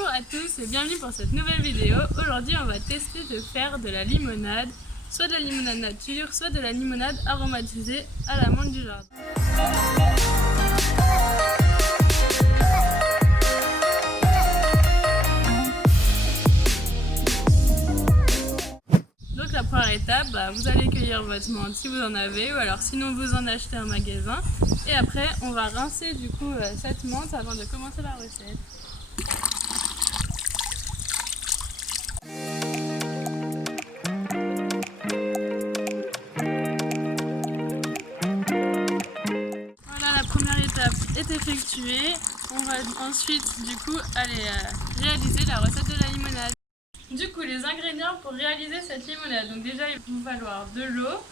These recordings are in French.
Bonjour à tous et bienvenue pour cette nouvelle vidéo. Aujourd'hui on va tester de faire de la limonade, soit de la limonade nature, soit de la limonade aromatisée à la menthe du jardin. Donc la première étape, vous allez cueillir votre menthe si vous en avez, ou alors sinon vous en achetez en magasin. Et après on va rincer du coup cette menthe avant de commencer la recette. Voilà, la première étape est effectuée. On va ensuite du coup aller réaliser la recette de la limonade. Du coup, les ingrédients pour réaliser cette limonade. Donc déjà, il va vous falloir de l'eau.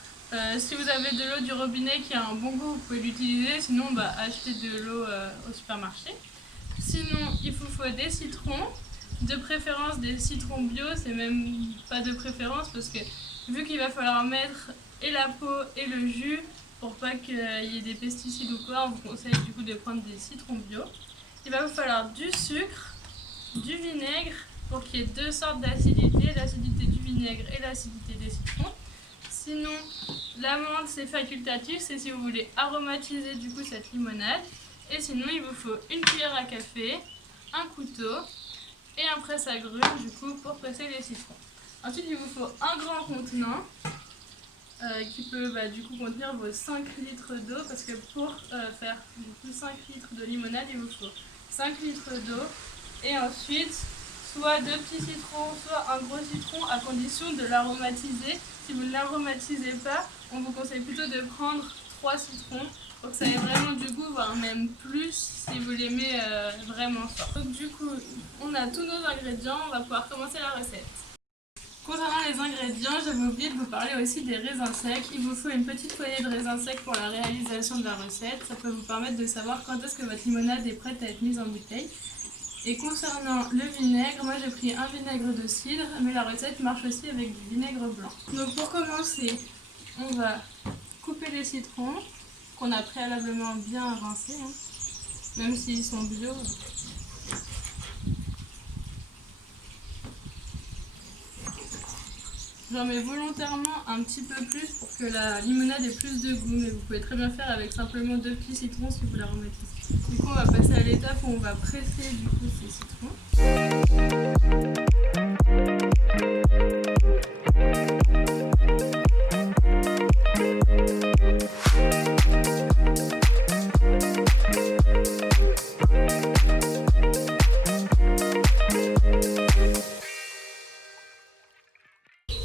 Si vous avez de l'eau du robinet qui a un bon goût, vous pouvez l'utiliser. Sinon, achetez de l'eau au supermarché. Sinon, il vous faut des citrons. De préférence des citrons bio, c'est même pas de préférence parce que vu qu'il va falloir mettre et la peau et le jus pour pas qu'il y ait des pesticides ou quoi, on vous conseille du coup de prendre des citrons bio. Il va vous falloir du sucre, du vinaigre pour qu'il y ait deux sortes d'acidité, l'acidité du vinaigre et l'acidité des citrons. Sinon, la menthe c'est facultatif, c'est si vous voulez aromatiser du coup cette limonade. Et sinon, il vous faut une cuillère à café, un couteau et un presse à grumes du coup pour presser les citrons. Ensuite il vous faut un grand contenant qui peut du coup contenir vos 5 litres d'eau parce que pour faire du coup 5 litres de limonade il vous faut 5 litres d'eau et ensuite soit 2 petits citrons soit un gros citron à condition de l'aromatiser. Si vous ne l'aromatisez pas, on vous conseille plutôt de prendre 3 citrons pour que ça ait vraiment du goût, voire même plus si vous l'aimez vraiment fort. Donc du coup, on a tous nos ingrédients, on va pouvoir commencer la recette. Concernant les ingrédients, j'avais oublié de vous parler aussi des raisins secs. Il vous faut une petite poignée de raisins secs pour la réalisation de la recette. Ça peut vous permettre de savoir quand est-ce que votre limonade est prête à être mise en bouteille. Et concernant le vinaigre, moi j'ai pris un vinaigre de cidre, mais la recette marche aussi avec du vinaigre blanc. Donc pour commencer, on va couper les citrons qu'on a préalablement bien rincés, même s'ils sont bio. J'en mets volontairement un petit peu plus pour que la limonade ait plus de goût, mais vous pouvez très bien faire avec simplement 2 petits citrons si vous l'aromatisez. Du coup, on va passer à l'étape où on va presser du coup ces citrons.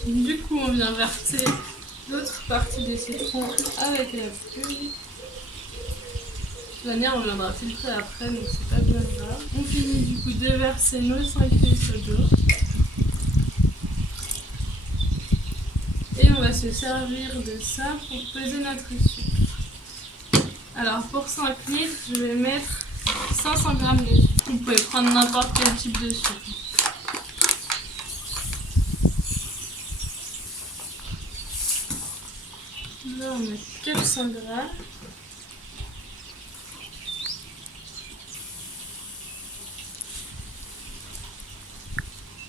Du coup, on vient verser l'autre partie des citrons avec la bulle. La manière, on viendra filtrer après, donc c'est pas bien grave. On finit du coup de verser nos 5 litres d'eau. Et on va se servir de ça pour peser notre sucre. Alors pour 5 litres, je vais mettre 500 g de sucre. Vous pouvez prendre n'importe quel type de sucre. Là on met 400 g.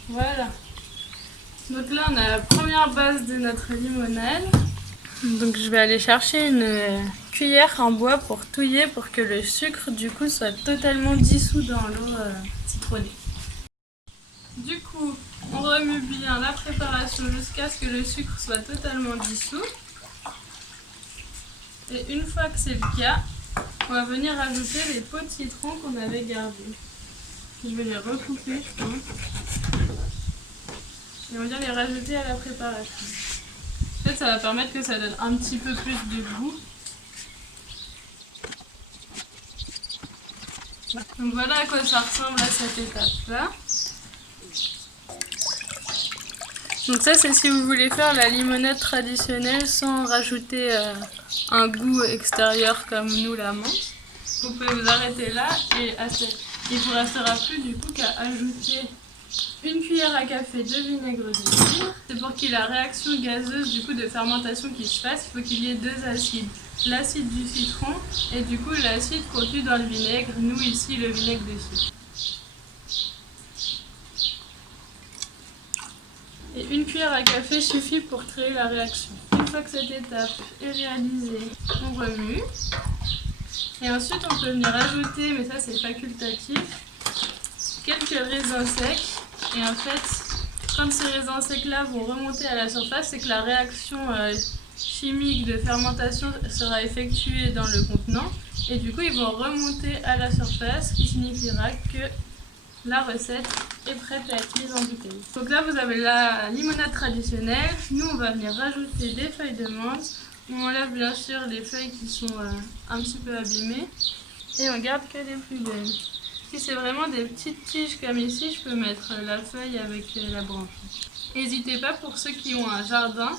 Voilà. Donc là on a la première base de notre limonade. Donc je vais aller chercher une cuillère en bois pour touiller pour que le sucre du coup soit totalement dissous dans l'eau citronnée. Du coup on remue bien la préparation jusqu'à ce que le sucre soit totalement dissous. Et une fois que c'est le cas, on va venir ajouter les pots de citron qu'on avait gardés. Je vais les recouper, je pense. Et on vient les rajouter à la préparation. En fait, ça va permettre que ça donne un petit peu plus de goût. Donc voilà à quoi ça ressemble à cette étape-là. Donc ça, c'est si vous voulez faire la limonade traditionnelle sans rajouter un goût extérieur comme nous, la menthe. Vous pouvez vous arrêter là et il ne vous restera plus du coup qu'à ajouter une cuillère à café de vinaigre de cidre. C'est pour qu'il y ait la réaction gazeuse du coup de fermentation qui se fasse, il faut qu'il y ait 2 acides. L'acide du citron et du coup l'acide contenu dans le vinaigre, nous ici le vinaigre de cidre. une cuillère à café suffit pour créer la réaction. Une fois que cette étape est réalisée, on remue. Et ensuite on peut venir ajouter, mais ça c'est facultatif, quelques raisins secs. Et en fait, quand ces raisins secs là vont remonter à la surface, c'est que la réaction chimique de fermentation sera effectuée dans le contenant. Et du coup ils vont remonter à la surface, ce qui signifiera que la recette est prête à être mise en bouteille. Donc là vous avez la limonade traditionnelle. Nous on va venir rajouter des feuilles de menthe. On enlève bien sûr les feuilles qui sont un petit peu abîmées et on garde que les plus belles. Si c'est vraiment des petites tiges comme ici, je peux mettre la feuille avec la branche. N'hésitez pas, pour ceux qui ont un jardin,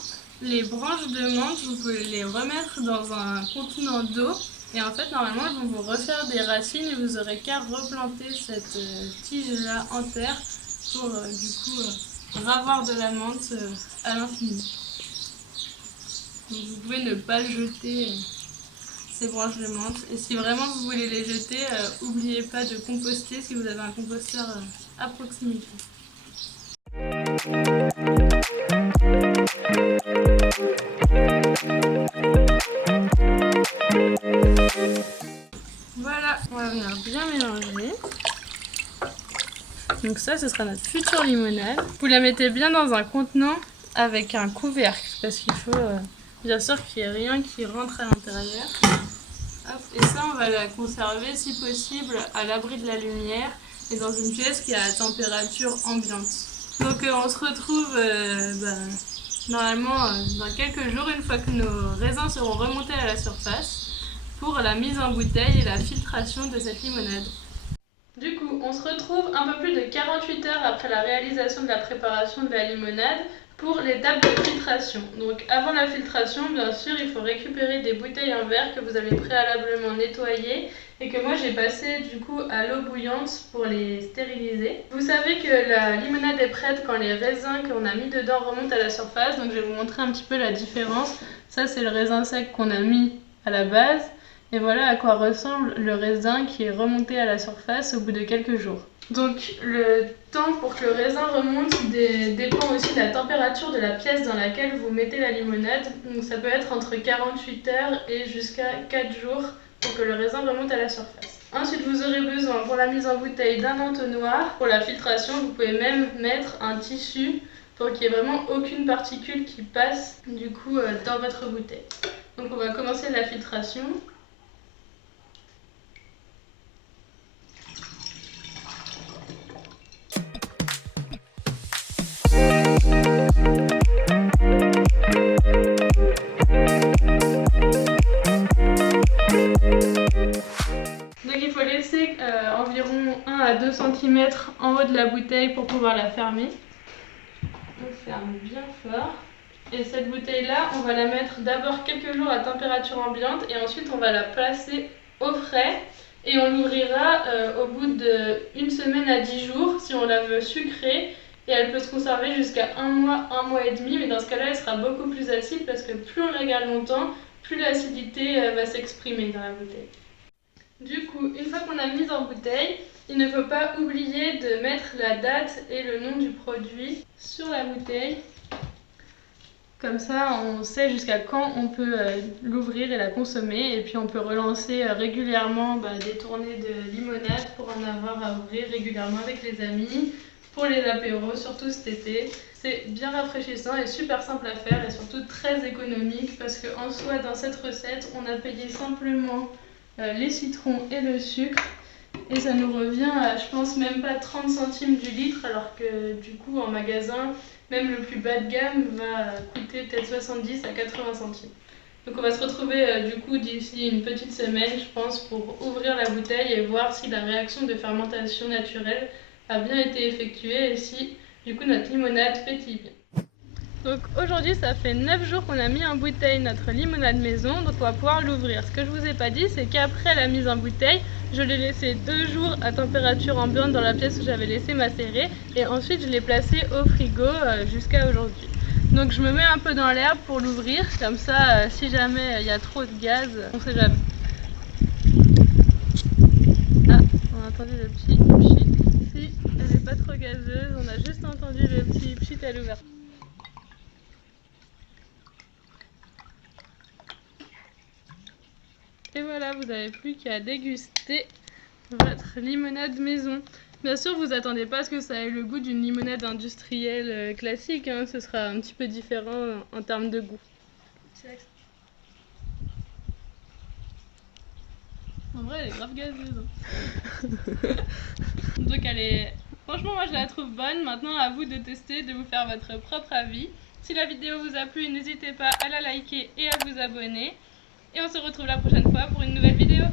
les branches de menthe, vous pouvez les remettre dans un contenant d'eau. Et en fait, normalement, elles vont vous refaire des racines et vous aurez qu'à replanter cette tige-là en terre pour du coup ravoir de la menthe à l'infini. Donc vous pouvez ne pas jeter ces branches de menthe. Et si vraiment vous voulez les jeter, n'oubliez pas de composter si vous avez un composteur à proximité. Voilà, on va venir bien mélanger. Donc ça, ce sera notre future limonade. Vous la mettez bien dans un contenant avec un couvercle parce qu'il faut bien sûr qu'il n'y ait rien qui rentre à l'intérieur. Et ça, on va la conserver si possible à l'abri de la lumière et dans une pièce qui est à température ambiante. Donc on se retrouve normalement dans quelques jours, une fois que nos raisins seront remontés à la surface, pour la mise en bouteille et la filtration de cette limonade. Du coup, on se retrouve un peu plus de 48 heures après la réalisation de la préparation de la limonade pour l'étape de filtration. Donc avant la filtration, bien sûr, il faut récupérer des bouteilles en verre que vous avez préalablement nettoyées et que moi j'ai passé du coup à l'eau bouillante pour les stériliser. Vous savez que la limonade est prête quand les raisins qu'on a mis dedans remontent à la surface, donc je vais vous montrer un petit peu la différence. Ça, c'est le raisin sec qu'on a mis à la base. Et voilà à quoi ressemble le raisin qui est remonté à la surface au bout de quelques jours. Donc le temps pour que le raisin remonte dépend aussi de la température de la pièce dans laquelle vous mettez la limonade. Donc ça peut être entre 48 heures et jusqu'à 4 jours pour que le raisin remonte à la surface. Ensuite, vous aurez besoin pour la mise en bouteille d'un entonnoir. Pour la filtration, vous pouvez même mettre un tissu pour qu'il n'y ait vraiment aucune particule qui passe du coup dans votre bouteille. Donc on va commencer la filtration. Donc il faut laisser environ 1 à 2 cm en haut de la bouteille pour pouvoir la fermer. On ferme bien fort. Et cette bouteille-là, on va la mettre d'abord quelques jours à température ambiante et ensuite on va la placer au frais. Et on l'ouvrira au bout d'1 semaine à 10 jours si on la veut sucrée. Et elle peut se conserver jusqu'à 1 mois et demi. Mais dans ce cas-là, elle sera beaucoup plus acide parce que plus on la garde longtemps, plus l'acidité va s'exprimer dans la bouteille. Du coup, une fois qu'on a mis en bouteille, il ne faut pas oublier de mettre la date et le nom du produit sur la bouteille. Comme ça, on sait jusqu'à quand on peut l'ouvrir et la consommer. Et puis on peut relancer régulièrement des tournées de limonade pour en avoir à ouvrir régulièrement avec les amis, pour les apéros, surtout cet été. C'est bien rafraîchissant et super simple à faire et surtout très économique parce qu'en soi, dans cette recette, on a payé simplement les citrons et le sucre. Et ça nous revient à, je pense, même pas 30 centimes du litre, alors que du coup, en magasin, même le plus bas de gamme va coûter peut-être 70 à 80 centimes. Donc on va se retrouver du coup d'ici une petite semaine, je pense, pour ouvrir la bouteille et voir si la réaction de fermentation naturelle a bien été effectuée et si du coup notre limonade pétille bien. Donc aujourd'hui, ça fait 9 jours qu'on a mis en bouteille notre limonade maison, donc on va pouvoir l'ouvrir. Ce que je vous ai pas dit, c'est qu'après la mise en bouteille, je l'ai laissé 2 jours à température ambiante dans la pièce où j'avais laissé macérer et ensuite je l'ai placé au frigo jusqu'à aujourd'hui. Donc je me mets un peu dans l'herbe pour l'ouvrir, comme ça si jamais il y a trop de gaz, on sait jamais. Ah, on a entendu le petit pchit. Si elle n'est pas trop gazeuse, on a juste entendu le petit pchit à l'ouverture. Et voilà, vous n'avez plus qu'à déguster votre limonade maison. Bien sûr, vous attendez pas à ce que ça ait le goût d'une limonade industrielle classique, hein. Ce sera un petit peu différent en termes de goût. En vrai, elle est grave gazeuse. Donc elle est... Franchement, moi je la trouve bonne. Maintenant, à vous de tester, de vous faire votre propre avis. Si la vidéo vous a plu, n'hésitez pas à la liker et à vous abonner. Et on se retrouve la prochaine fois pour une nouvelle vidéo.